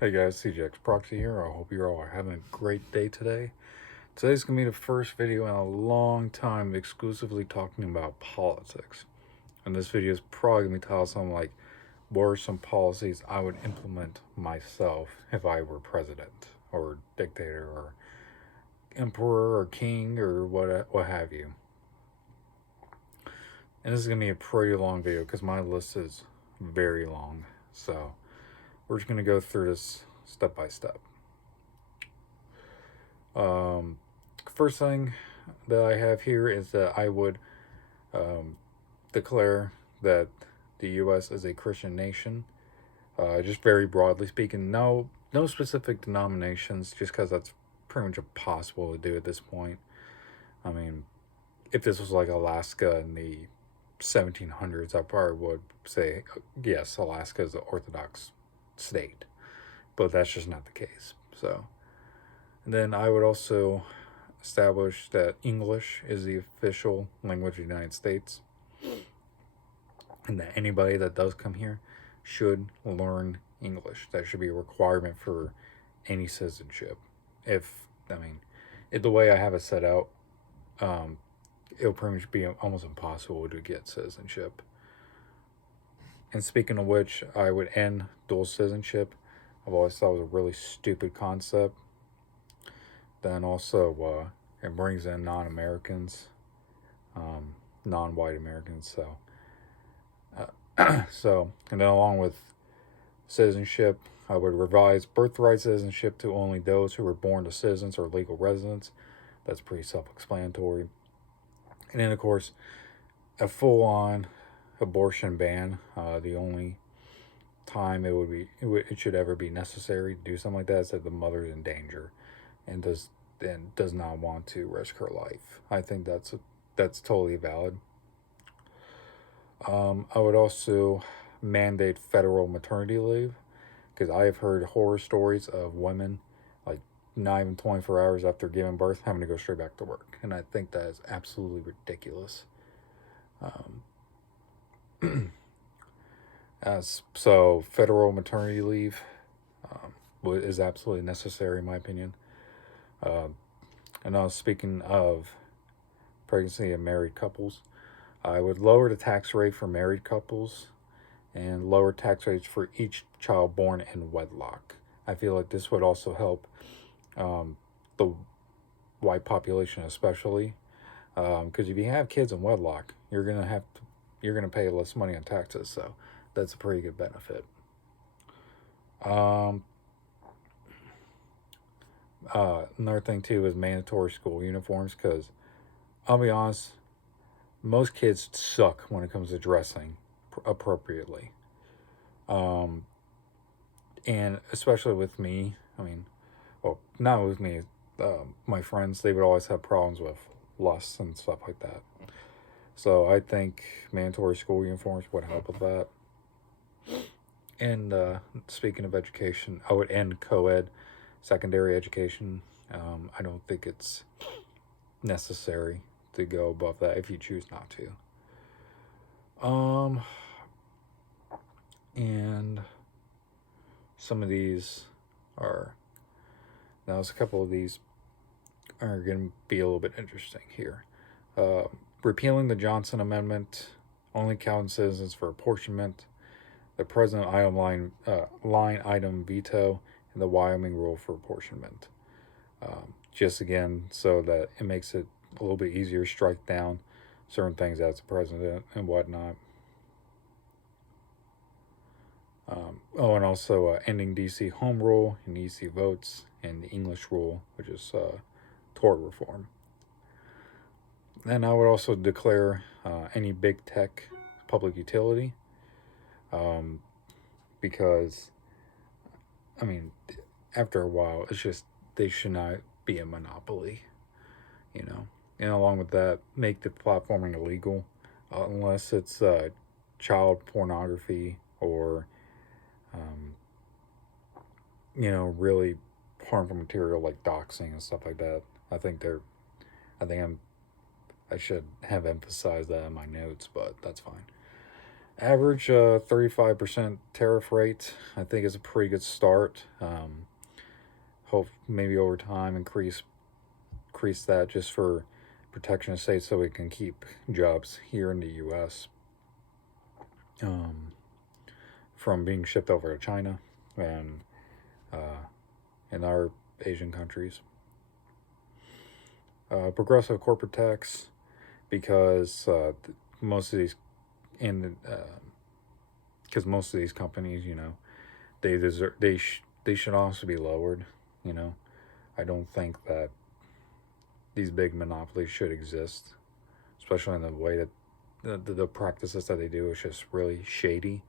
Hey guys, CJX Proxy here. I hope you're all having a great day today. Today's going to be the first video in a long time exclusively talking about politics. And this video is probably going to be titled something like, what are some policies I would implement myself if I were president or dictator or emperor or king or what have you. And this is going to be a pretty long video because my list is very long. So we're just going to go through this step by step. First thing that I have here is that I would declare that the U.S. is a Christian nation. Just very broadly speaking, no specific denominations, just because that's pretty much impossible to do at this point. I mean, if this was like Alaska in the 1700s, I probably would say yes, Alaska is an Orthodox state, but that's just not the case. So, and then I would also establish that English is the official language of the United States, and that anybody that does come here should learn English. That should be a requirement for any citizenship. If the way I have it set out, it'll pretty much be almost impossible to get citizenship. And speaking of which, I would end dual citizenship. I've always thought it was a really stupid concept. Then also, it brings in non-Americans, non-white Americans. So, and then along with citizenship, I would revise birthright citizenship to only those who were born to citizens or legal residents. That's pretty self-explanatory. And then, of course, a full-on abortion ban. The only time it should ever be necessary to do something like that is if the mother's in danger and does not want to risk her life. I think that's totally valid. I would also mandate federal maternity leave, because I have heard horror stories of women, like not even 24 hours after giving birth, having to go straight back to work, and I think that is absolutely ridiculous. So federal maternity leave is absolutely necessary in my opinion. And now, speaking of pregnancy and married couples, I would lower the tax rate for married couples and lower tax rates for each child born in wedlock. I feel like this would also help the white population, especially because if you have kids in wedlock, you're gonna pay less money on taxes. So that's a pretty good benefit. Another thing too is mandatory school uniforms, because I'll be honest, most kids suck when it comes to dressing appropriately. And especially with me, well, not with me, my friends, they would always have problems with lust and stuff like that. So I think mandatory school uniforms would help with that. And speaking of education, I would end co-ed secondary education. I don't think it's necessary to go above that if you choose not to. And some of these are, now a couple of these are going to be a little bit interesting here. Repealing the Johnson Amendment, only counting citizens for apportionment, the President line item veto, and the Wyoming rule for apportionment. Just again, so that it makes it a little bit easier to strike down certain things as the president and whatnot. And also ending DC home rule and EC votes, and the English rule, which is tort reform. And I would also declare any big tech public utility, because, after a while, it's just, they should not be a monopoly, And along with that, make deplatforming illegal, unless it's child pornography or, really harmful material like doxing and stuff like that. I should have emphasized that in my notes, but that's fine. Average 35% tariff rate, I think, is a pretty good start. Hope maybe over time increase that just for protection of states so we can keep jobs here in the U.S. Um, from being shipped over to China and in our Asian countries. Progressive corporate tax, because most of these in because most of these companies, they deserve they should also be lowered. You know, I don't think that these big monopolies should exist, especially in the way that the practices that they do is just really shady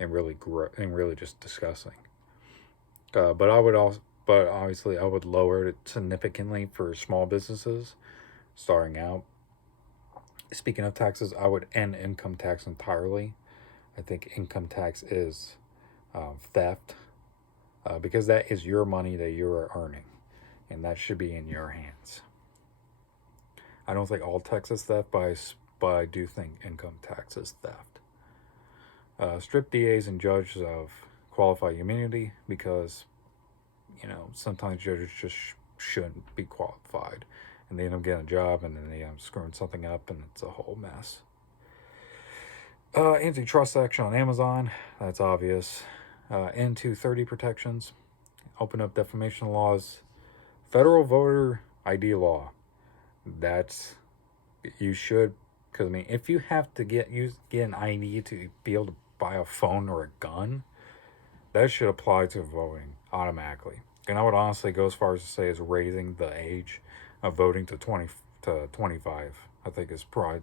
and really just disgusting. But I would also, but obviously, I would lower it significantly for small businesses starting out. Speaking of taxes, I would end income tax entirely. I think income tax is theft, because that is your money that you are earning, and that should be in your hands. I don't think all tax is theft, but I do think income tax is theft. Strip DAs and judges of qualified immunity, because sometimes judges just shouldn't be qualified, and they end up getting a job, and then they end up screwing something up, and it's a whole mess. Antitrust action on Amazon, that's obvious. N230 protections, open up defamation laws, federal voter ID law. That's you should, because I mean, if you have to get an ID to be able to buy a phone or a gun, that should apply to voting automatically. And I would honestly go as far as to say is raising the age of voting to 25. I think is probably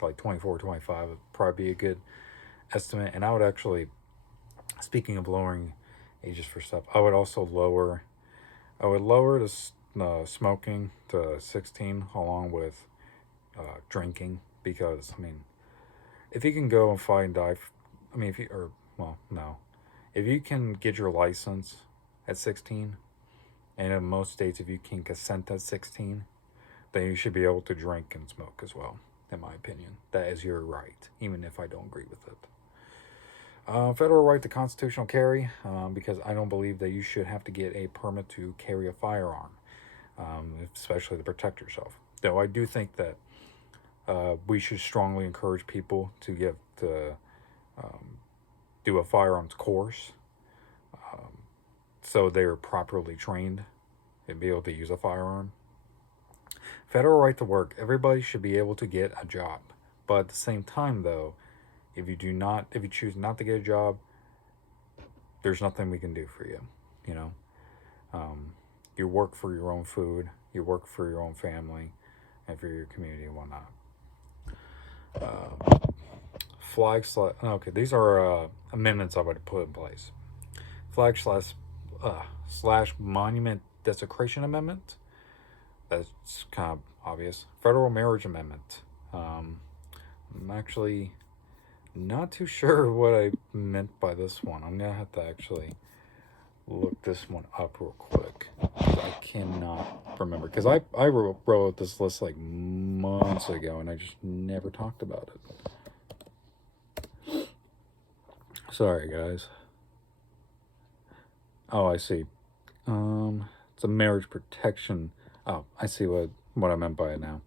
like 24, 25 would probably be a good estimate. And I would actually, speaking of lowering ages for stuff, I would lower the smoking to 16 along with drinking, because I mean, if you can go and fight and die, I mean, no, if you can get your license at 16, and in most states, if you can consent at 16, then you should be able to drink and smoke as well, in my opinion. That is your right, even if I don't agree with it. Federal right to constitutional carry, because I don't believe that you should have to get a permit to carry a firearm, especially to protect yourself. Though I do think that we should strongly encourage people to do a firearms course, so they're properly trained and be able to use a firearm. Federal right to work. Everybody should be able to get a job. But at the same time, though, if you choose not to get a job, there's nothing we can do for you. You know, you work for your own food, you work for your own family, and for your community and whatnot. Okay, these are amendments I would put in place. Flag slash monument desecration amendment. That's kind of obvious. Federal marriage amendment. I'm actually not too sure what I meant by this one. I'm gonna have to actually look this one up real quick. I cannot remember, because I wrote this list like months ago and I just never talked about it. Sorry, guys. Oh, I see. It's a marriage protection. Oh, I see what I meant by it now.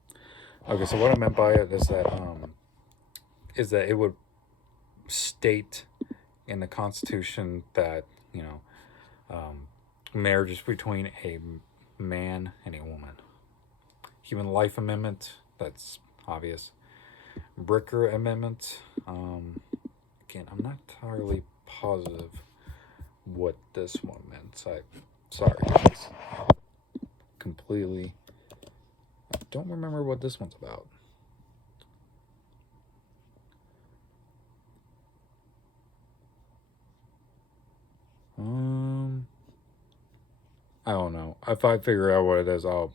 Okay, so what I meant by it is that it would state in the Constitution that marriage is between a man and a woman. Human Life Amendment, that's obvious. Bricker Amendment. Again, I'm not entirely positive what this one meant. Sorry, guys. Completely. I don't remember what this one's about. I don't know. If I figure out what it is, I'll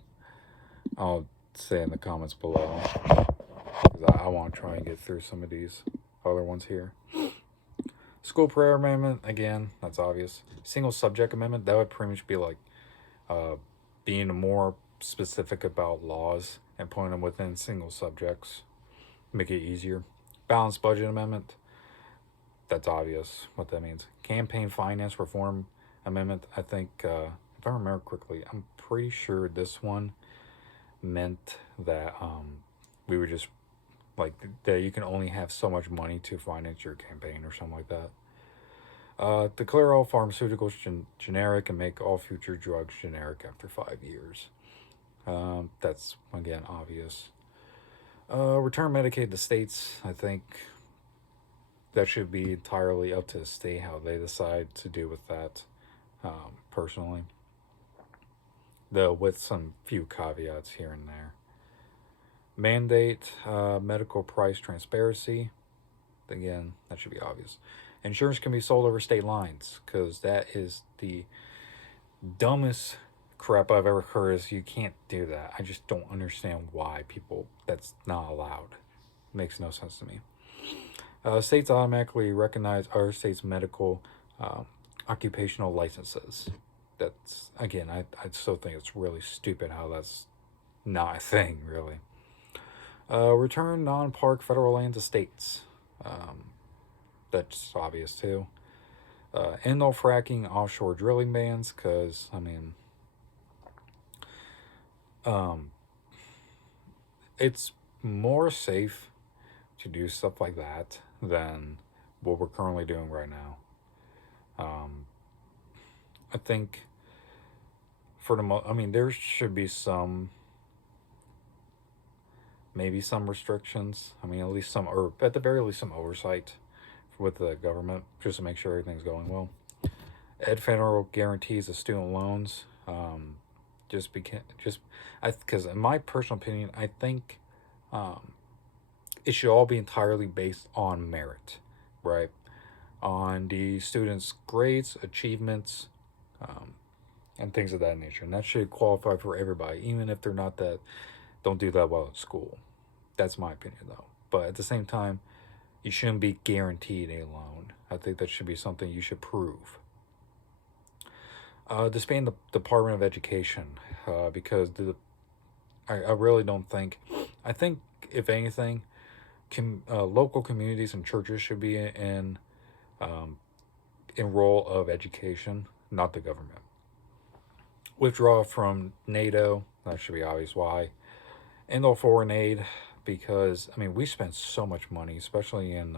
say in the comments below. I want to try and get through some of these other ones here. School prayer amendment, again, that's obvious. Single subject amendment, that would pretty much be like being more specific about laws and putting them within single subjects, make it easier. Balanced budget amendment, that's obvious what that means. Campaign finance reform amendment. I think, if I remember quickly, I'm pretty sure this one meant that we were just like that you can only have so much money to finance your campaign or something like that. Declare all pharmaceuticals generic and make all future drugs generic after 5 years. That's again obvious. Return Medicaid to states. I think that should be entirely up to the state how they decide to do with that. Personally, though with some few caveats here and there. Mandate medical price transparency. Again, that should be obvious. Insurance can be sold over state lines because that is the dumbest crap I've ever heard. Is you can't do that. I just don't understand why people that's not allowed. Makes no sense to me. States automatically recognize other states' medical occupational licenses. That's again, I still think it's really stupid how that's not a thing, really. Return non-park federal land to states. That's obvious too. End all fracking, offshore drilling bans, because I mean, it's more safe to do stuff like that than what we're currently doing right now. I think for the I mean, there should be maybe some restrictions. I mean, at least some, or at the very least, some oversight with the government just to make sure everything's going well. Ed federal guarantees of student loans. Because in my personal opinion, I think it should all be entirely based on merit, right? On the students' grades, achievements, and things of that nature. And that should qualify for everybody, even if they're not that, don't do that well at school. That's my opinion, though. But at the same time, you shouldn't be guaranteed a loan. I think that should be something you should prove. Disband the Department of Education because I really don't think. I think, if anything, local communities and churches should be in role of education, not the government. Withdraw from NATO. That should be obvious why. End all foreign aid because, I mean, we spend so much money, especially in,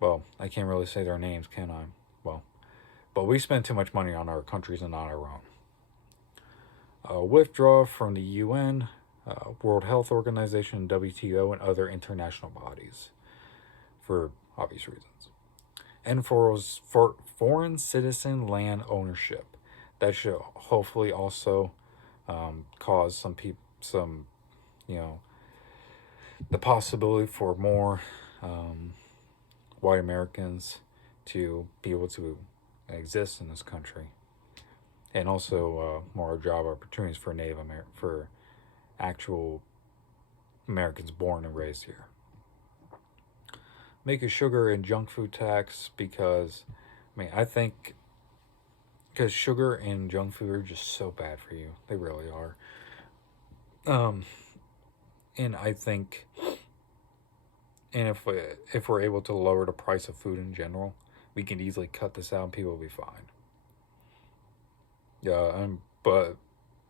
well, I can't really say their names, can I? Well, but we spend too much money on our countries and not our own. Withdraw from the UN, World Health Organization, WTO, and other international bodies for obvious reasons. And for foreign citizen land ownership. That should hopefully also cause some, the possibility for more white Americans to be able to exist in this country, and also more job opportunities for for actual Americans born and raised here. Make a sugar and junk food tax because, I mean, I think because sugar and junk food are just so bad for you. They really are. And I think, and if we're able to lower the price of food in general, we can easily cut this out and people will be fine. Yeah, but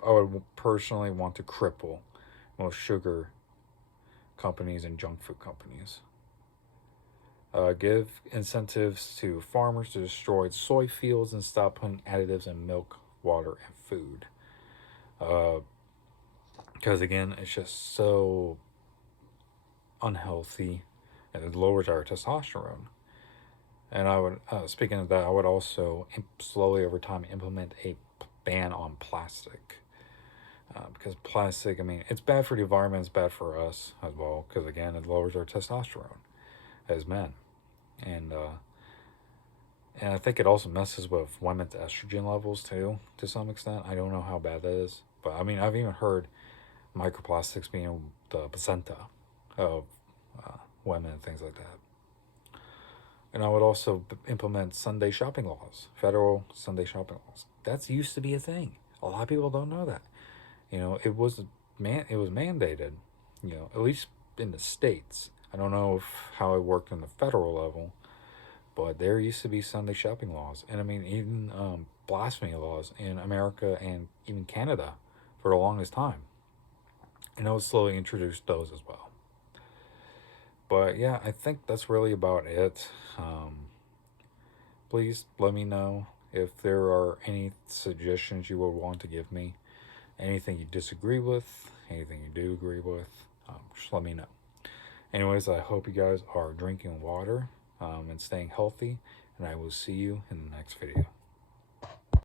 I would personally want to cripple most sugar companies and junk food companies. Give incentives to farmers to destroy soy fields and stop putting additives in milk, water, and food. Because again, it's just so unhealthy, and it lowers our testosterone. And I would, speaking of that, I would also slowly over time implement a ban on plastic. Because plastic, I mean, it's bad for the environment, it's bad for us as well. Because again, it lowers our testosterone as men. And I think it also messes with women's estrogen levels too, to some extent. I don't know how bad that is, but I mean, I've even heard microplastics being the placenta of women and things like that. And I would also implement Sunday shopping laws, federal Sunday shopping laws. That's used to be a thing. A lot of people don't know that. It was mandated. At least in the states. I don't know how it worked on the federal level, But there used to be Sunday shopping laws, and I mean even blasphemy laws in America and even Canada for the longest time. And it was slowly introduced those as well. But yeah, I think that's really about it. Please let me know if there are any suggestions you would want to give me, anything you disagree with, anything you do agree with. Just let me know. Anyways, I hope you guys are drinking water and staying healthy, and I will see you in the next video.